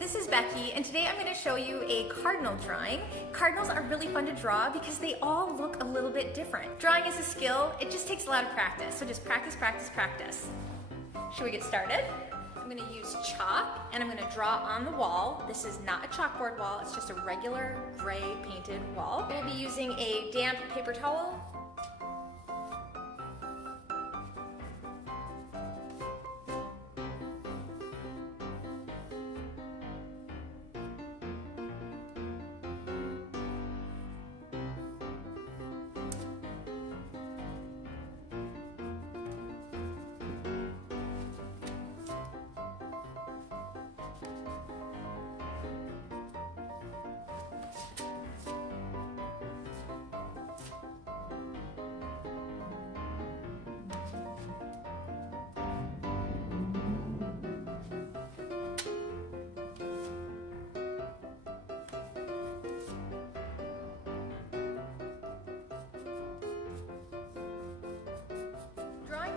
this is Becky, and today I'm going to show you a cardinal drawing. Cardinals are really fun to draw because they all look a little bit different. Drawing is a skill, it just takes a lot of practice, so just practice, practice, practice. Should we get started? I'm going to use chalk, and I'm going to draw on the wall. This is not a chalkboard wall, it's just a regular gray painted wall. We'll be using a damp paper towel.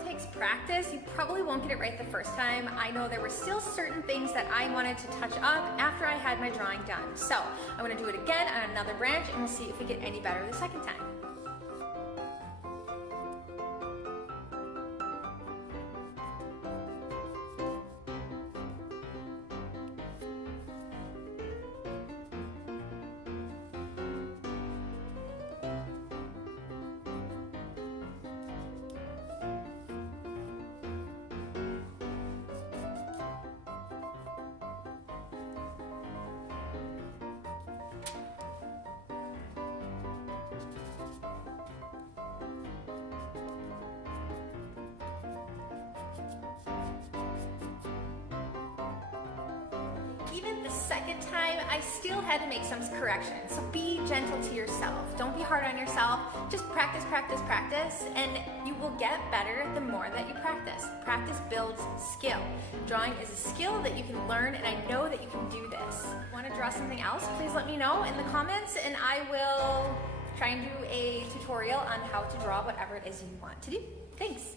Takes practice. You probably won't get it right the first time. I know there were still certain things that I wanted to touch up after I had my drawing done. So I'm going to do it again on another branch and we'll see if we get any better the second time. Even the second time, I still had to make some corrections. So be gentle to yourself. Don't be hard on yourself. Just practice, practice, practice, and you will get better the more that you practice. Practice builds skill. Drawing is a skill that you can learn, and I know that you can do this. Want to draw something else? Please let me know in the comments, and I will try and do a tutorial on how to draw whatever it is you want to do. Thanks.